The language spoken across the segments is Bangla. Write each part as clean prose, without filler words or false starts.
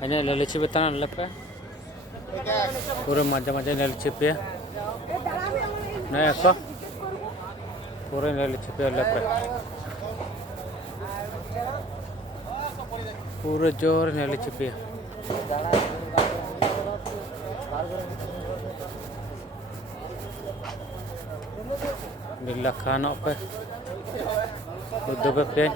Hanya lele cipe tanah lepe, pura macam-macam lele cipe, nah apa, pura lele cipe lepe, pura jor lele cipe, dilakukan apa, udah bepe.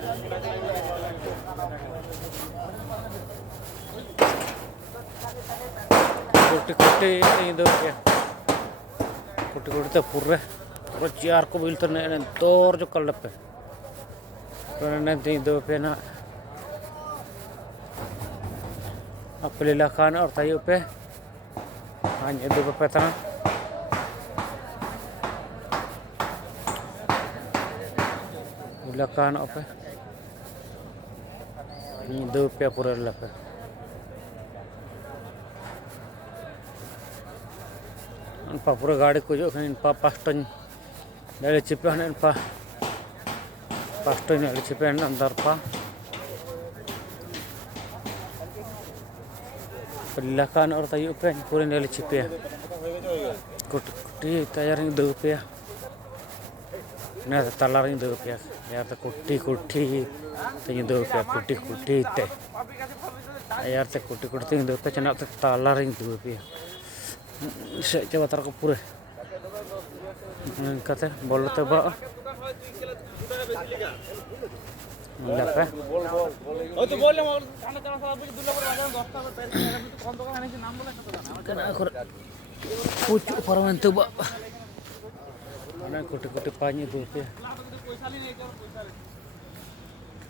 कुटी ಇದು ಕುಟಿ ಪುರ್ರೆ ಚಿಯಾರ್ को ಬೀಳ್ತಾನೆ ತೋರ್ जो ಕಲ್ಲಪ್ಪೆ ಪರನೆ ಇದು ಪೆನ अपने लखान और तायु पे हाँ ये दो पे तना लखान पे दो पे पूरा लपे इनपा पूरा गाड़ी को जो इनपा पास्टन dari cipian इनपा पास्टन dari cipian अंदर पा Pelakan orang tayu pen pura nilai cipian kuti tayar ini dua pia nah talar ini dua pia ya ta kuti tanya dua pia kuti teh ya ta kuti tanya dua pia cina ta talar ini dua pia saya coba taruh ke pura kata bola tebak Apa? Oh tu boleh mau anda jangan salah beli dulu berbagai dosta kontok kan ini enam boleh kata kan aku pucuk parawan tu bak mana kutu panji tu ya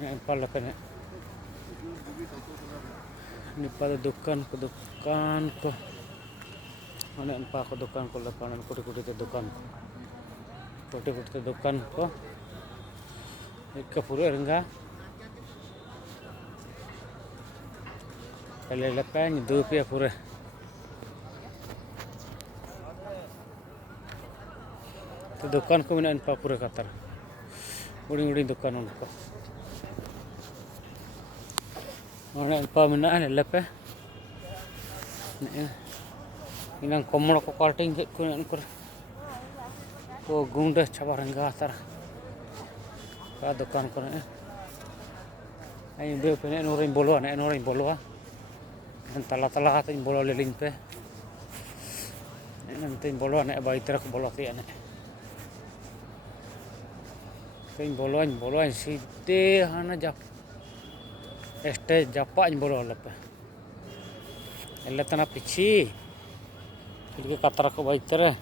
yang pala kan ini pada dukan ke mana empat ke dukan ke lapangan kutu te dukan te dukan ko Kapur enggak, kalau lepas ni dua pihak pura. Tu dukan ko mana empat pura katar, uring dukan orang ko. Mana empat mana ni lepas, ni inang komor ko cutting ko ni ko, ko gunda cabar enggak katar. Ka dukan ko na ay beo pe na rin bolo ang tala atin bolo liling pe nantin bolo na ba itrak bolo ti ana tin bolo site hana jap este japa bolo lepe elle tana pichi ilke katra ko ba itre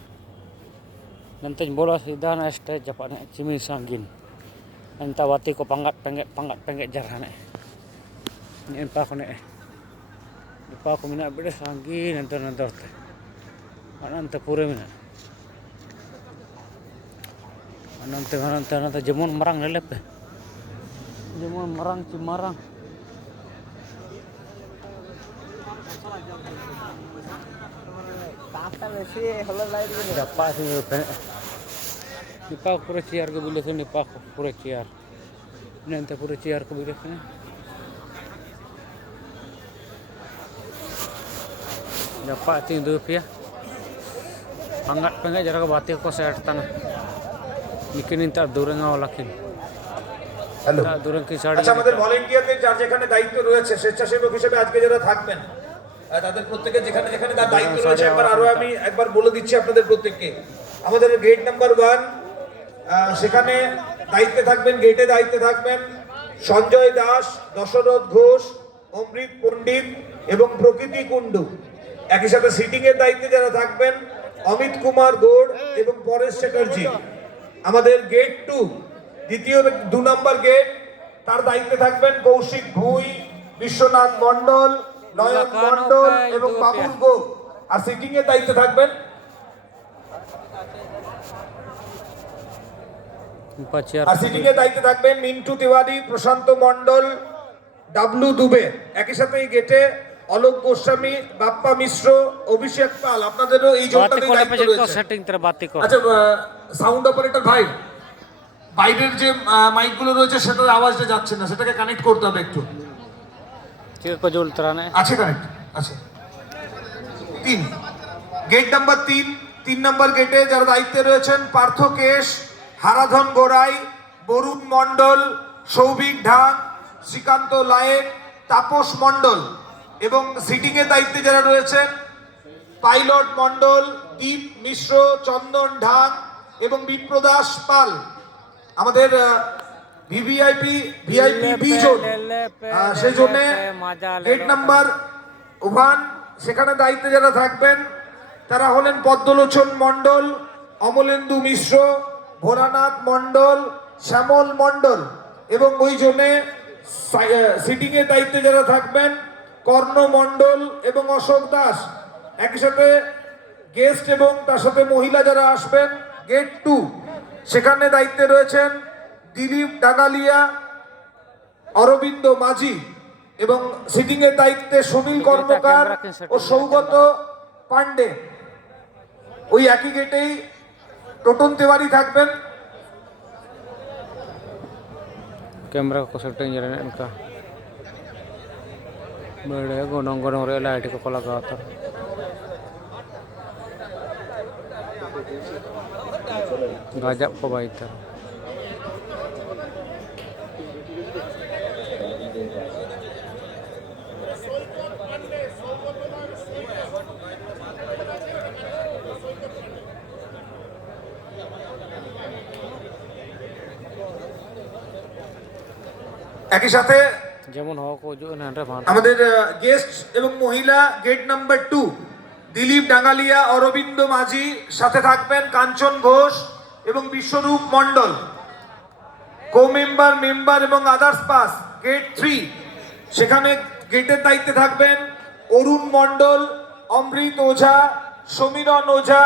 nantin bolo sida na este japa na cimi sanggin Anta wati ko pangat penget jarah ne. Ni empa ko ne. Empa ko mina bede sangi nanti te. Ananta pure mina. Ananta jemun marang lelepe. Jemun marang cimarang. Kata besi holo lain ni. Dapat sih pe. Nipak pura ciar ke bilik ni nipak pura ciar. Nanti pura ciar ke bilik ni. Dapat tinggal pia. Pangat jarak bati ko set tanah. Nikin inta durang awalakin. Hello durang ki sari. আচ্ছা আমাদের ভলান্টিয়ারদের যার যেখানে দায়িত্ব রয়েছে স্বেচ্ছাসেবক হিসেবে আজকে যারা থাকবেন তাদের প্রত্যেকের যেখানে তার দায়িত্ব রয়েছে একবার বলে দিচ্ছি আপনাদের প্রত্যেককে আমাদের গেট নাম্বার 1 সেখানে দায়িত্বে থাকবেন গেটে দায়িত্বে থাকবেন সঞ্জয় দাস দশরথ ঘোষ অমৃত পণ্ডিত এবং প্রকৃতি কুণ্ডু একই সাথে সিটিং এর দায়িত্বে যারা থাকবেন অমিত কুমার গৌড় এবং পরেশ চ্যাটার্জি আমাদের গেট 2 দ্বিতীয় 2 নম্বর গেট তার দায়িত্বে থাকবেন কৌশিক ভুই বিশ্বনাথ মণ্ডল নয়ন মণ্ডল এবং বাবুল গোপ আর সিটিং এর দায়িত্বে থাকবেন আর সিটিং এর দায়িত্বে থাকবেন মিন্টু তিওয়ারি প্রশান্ত মণ্ডল ডাবলু দুবে একই সাথে এই গেটে অলোক গোস্বামী বাপ্পা মিশ্র অভিষেক পাল আপনাদেরও এই জোনটাতে দায়িত্ব রয়েছে আচ্ছা সাউন্ড অপারেটর ভাই বাইরের যে মাইকগুলো রয়েছে সেটার আওয়াজটা যাচ্ছে না সেটাকে কানেক্ট করতে হবে একটু चिर को जोल तराने আছে কারেক্ট আছে 3 গেট নাম্বার 3 নম্বর গেটে যারা দায়িত্বে রয়েছেন পার্থ কেশ, হারাধন গোড়াই, বরুণ মণ্ডল, সৌভিক ঢাক, শ্রীকান্ত লায়েক, তাপস মণ্ডল এবং সিটিং এর দায়িত্বে যারা রয়েছেন পাইলট মণ্ডল, দীপ মিশ্র, চন্দন ঢাক এবং বিপ্রদাস পাল। আমাদের ভিভিআইপি বি জোন সেই জন্যে গেট নাম্বার 1 সেখানে দায়িত্বে যারা থাকবেন তারা হলেন পদ্মলোচন মণ্ডল, অমলেন্দু মিশ্র, ভোলানাথ মণ্ডল, শ্যামল মণ্ডল এবং ওই জন্যে সিটিং এর দায়িত্বে যারা থাকবেন কর্ণ মণ্ডল এবং অশোক দাস। একই সাথে গেস্ট এবং তার সাথে মহিলা যারা আসবেন গেট 2 সেখানে দায়িত্বে রয়েছেন দিলীপ ডাঙ্গালিয়া, অরবিন্দ মাঝি এবং সিটিং এর দায়িত্বে সুনীল কর্মকার ও সৌগত পান্ডে। ওই একই গেটেই টোটন তেওয়ারি থাকবেন। कैमरा को सेटिंग जरा इनका बड़े गोनों गोनों रे लाइट को लगा था गजब को भाई था একই সাথে যেমন হোক ও যে না আমাদের গেস্ট এবং মহিলা গেট নাম্বার 2 দিলীপ ডাঙ্গালিয়া, অরবিন্দ মাঝি, সাথে থাকবেন কাঞ্চন ঘোষ এবং বিশ্বরূপ মণ্ডল। কো মেম্বার এবং আদার্স পাস গেট 3 সেখানে গেটের দায়িত্বে থাকবেন অরুণ মণ্ডল, অমৃত ওঝা, সমীরণ ওঝা,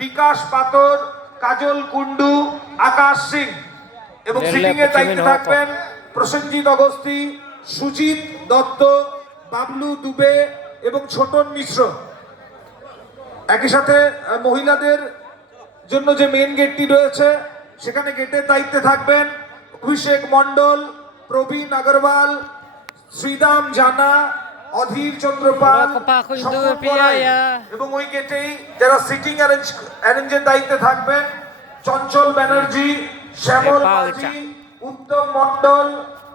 বিকাশ পাতর, কাজল কুন্ডু, আকাশ সিং এবং সিটিং এর দায়িত্বে থাকবেন প্রসেনজিৎ অগস্তি, সুজিত দত্ত, বাবলু দুবে এবং ছোটন মিশ্র। একই সাথে মহিলাদের জন্য যে মেন গেটটি রয়েছে সেখানে গেটের দায়িত্বে থাকবেন অভিষেক মণ্ডল, প্রবীণ আগরওয়াল, শ্রীদাম জানা, অধীর চন্দ্রপাল এবং ওই গেটেই যারা সিটিং অ্যারেঞ্জের দায়িত্বে থাকবেন চঞ্চল ব্যানার্জি, শ্যামল মাঝি, উত্তম মণ্ডল,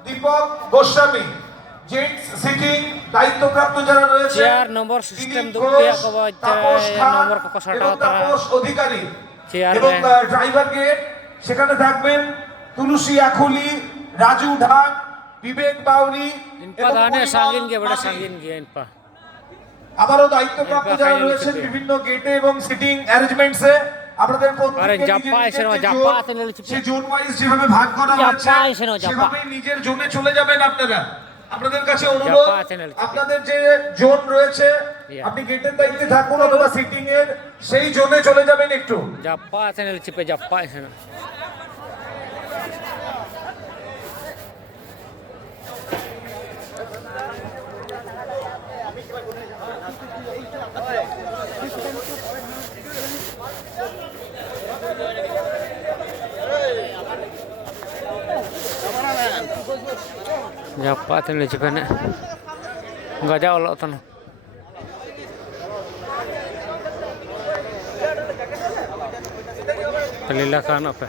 দীপক গোস্বামী। জেন্টস সিটিং দায়িত্বপ্রাপ্ত যারা রয়েছে 4 নম্বর সিস্টেম দুটিয়া को নম্বর को সাটা তাপস অধিকারী চেয়ার এবং ড্রাইভার গেট সেখানে থাকবেন তুলসী আখুলি, রাজু ঢাক, বিবেক বাউরি इनपा गाने सांगिन के बड़ा सांगिन के इनपा আবারও দায়িত্বপ্রাপ্ত যারা রয়েছেন বিভিন্ন গেটে এবং সিটিং অ্যারেঞ্জমেন্টসে আপনাদের সেই জোন ওয়াইজ যেভাবে ভাগ করা হচ্ছে সেভাবে নিজের জোনে চলে যাবেন আপনারা। আপনাদের কাছে অনুরোধ আপনাদের যে জোন রয়েছে আপনি গেটের দায়িত্বে থাকুন অথবা সিটিং এর সেই জোনে চলে যাবেন একটু। জাপ্পা চ্যানেল চিপে জাপ্পা এসে Japa tinggal cepatnya, nggak jauh loh tanah. Ilakan apa?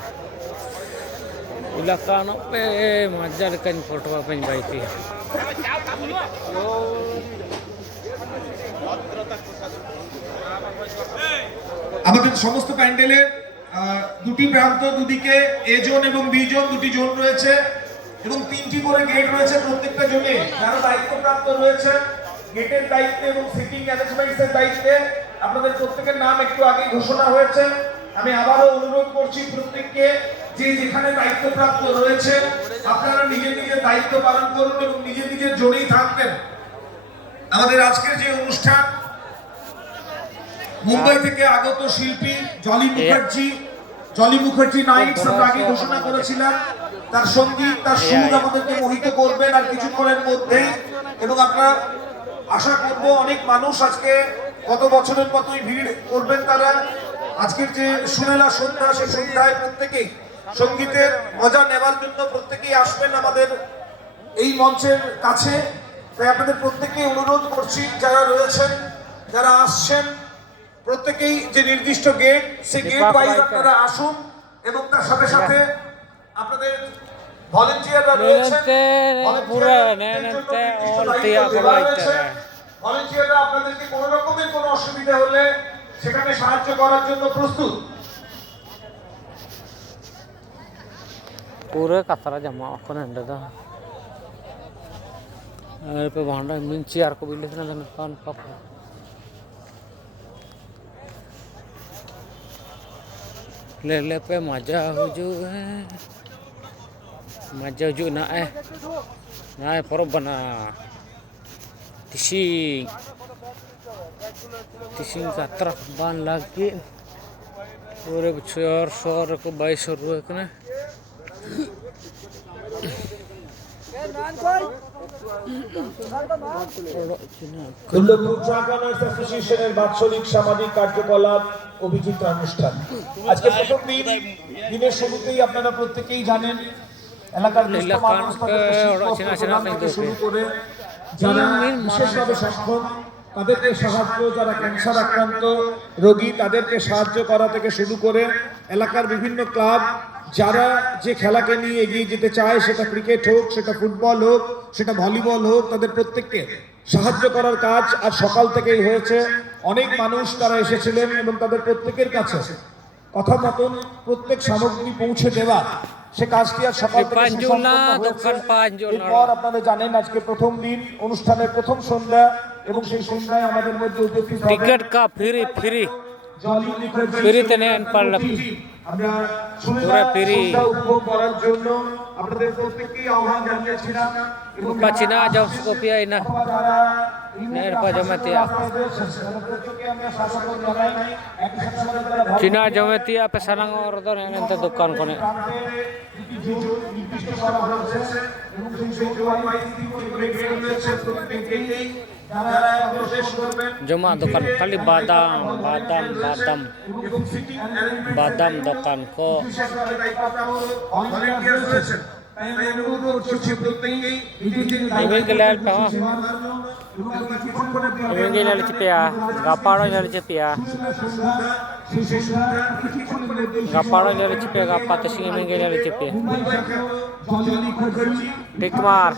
Ilakan apa? Majalkan foto apa yang baik ini? আমাদের সমস্ত প্যান্ডেলের দুটি প্রান্ত দুদিকে এ জোন এবং বি জোন দুটি জোন রয়েছে এবং 3টি করে গেট রয়েছে প্রত্যেকটা জোনে। যারা দায়িত্বপ্রাপ্ত রয়েছে গেটের দায়িত্বে এবং সিটিং অ্যারেঞ্জমেন্টসের দায়িত্বে আপনাদের প্রত্যেকের নাম একটু আগে ঘোষণা হয়েছে। আমি আবারও অনুরোধ করছি প্রত্যেককে যে যেখানে দায়িত্বপ্রাপ্ত রয়েছে আপনারা নিজের নিজের দায়িত্ব পালন করুন এবং নিজের নিজের জোনেই থাকবেন। আমাদের আজকের যে অনুষ্ঠান মুম্বাই থেকে আগত শিল্পী জলি মুখার্জি নাইটস আমরা আগে ঘোষণা করেছিলাম। তার সঙ্গীত তার সুর আমাদেরকে মোহিত করবেন আর কিছুক্ষণের মধ্যেই এবং আমরা আশা করব অনেক মানুষ আজকে গত বছরের মতোই ভিড় করবেন। তারা আজকের যে সুরেলা সন্ধ্যা সেই সন্ধ্যায় প্রত্যেকেই সঙ্গীতের মজা নেওয়ার জন্য প্রত্যেকেই আসবেন আমাদের এই মঞ্চের কাছে। তাই আপনাদের প্রত্যেককেই অনুরোধ করছি, যারা রয়েছেন, যারা আসছেন, প্রত্যেকেই যে নির্দিষ্ট গেট, সেই গেট ওয়াইজ আপনারা আসুন এবং তার সাথে সাথে আপনাদের ভলেন্টিয়াররা রয়েছেন, ভলেন্টিয়াররা আপনাদেরকে কোনো রকমের কোনো অসুবিধা হলে সেখানে সাহায্য করার জন্য প্রস্তুত। पूरे कतरा जमा अपन अंडे दा पे भांडा मिन चेयर को बिले ना कान पाप ले पे मजा हुजू है मजा हुजू ना परब बना टिशिंग कतरा बान लगी पूरे बच्चों शोर को 2200 रुपए कने অ্যাসোসিয়েশনের বাৎসরিক সামাজিক কার্যকলাপ অভিজিৎ অনুষ্ঠান। আজকে প্রথম দিন, দিনের শুরুতেই আপনারা প্রত্যেকেই জানেন এলাকার শুরু করে যারা বিশেষভাবে সক্ষম তাদেরকে সাহায্য, যারা ক্যান্সার আক্রান্ত রোগী তাদেরকে সাহায্য করা থেকে শুরু করে এলাকার বিভিন্ন ক্লাব যারা যে খেলাকে নিয়ে এগিয়ে যেতে চায়, সেটা ক্রিকেট হোক, সেটা ফুটবল হোক, সেটা ভলিবল হোক, তাদের প্রত্যেককে সাহায্য করার কাজ আর সকাল থেকেই হয়েছে। অনেক মানুষ তারা এসেছিলেন এবং তাদের প্রত্যেকের কাছে কথা মতন প্রত্যেক সামগ্রী পৌঁছে দেওয়া, সে কাজটি আর সকাল থেকে এরপর আপনারা জানেন আজকে প্রথম দিন, অনুষ্ঠানের প্রথম সন্ধ্যা এবং সেই সন্ধ্যায় আমাদের মধ্যে উপস্থিত টিকিট কা ফ্রি ফ্রিতে নেন পারলাম আমরা পুরো ফ্রি উপভোগ করার জন্য আপনাদের প্রত্যেককেই আহ্বান জানিয়েছিলাম এবং পাচিনা যাও স্কোপিয়া ইনা নের পাজামাতিয়া Cina jamati apa sarang order ente দোকান কোনে জমা দোকান খালি বাদাম দোকান ko Imingilal pa Imingilal cipia Gaparo nyali cipia Gaparo nyali cipia Gapate sing imingilal cipia Tikmar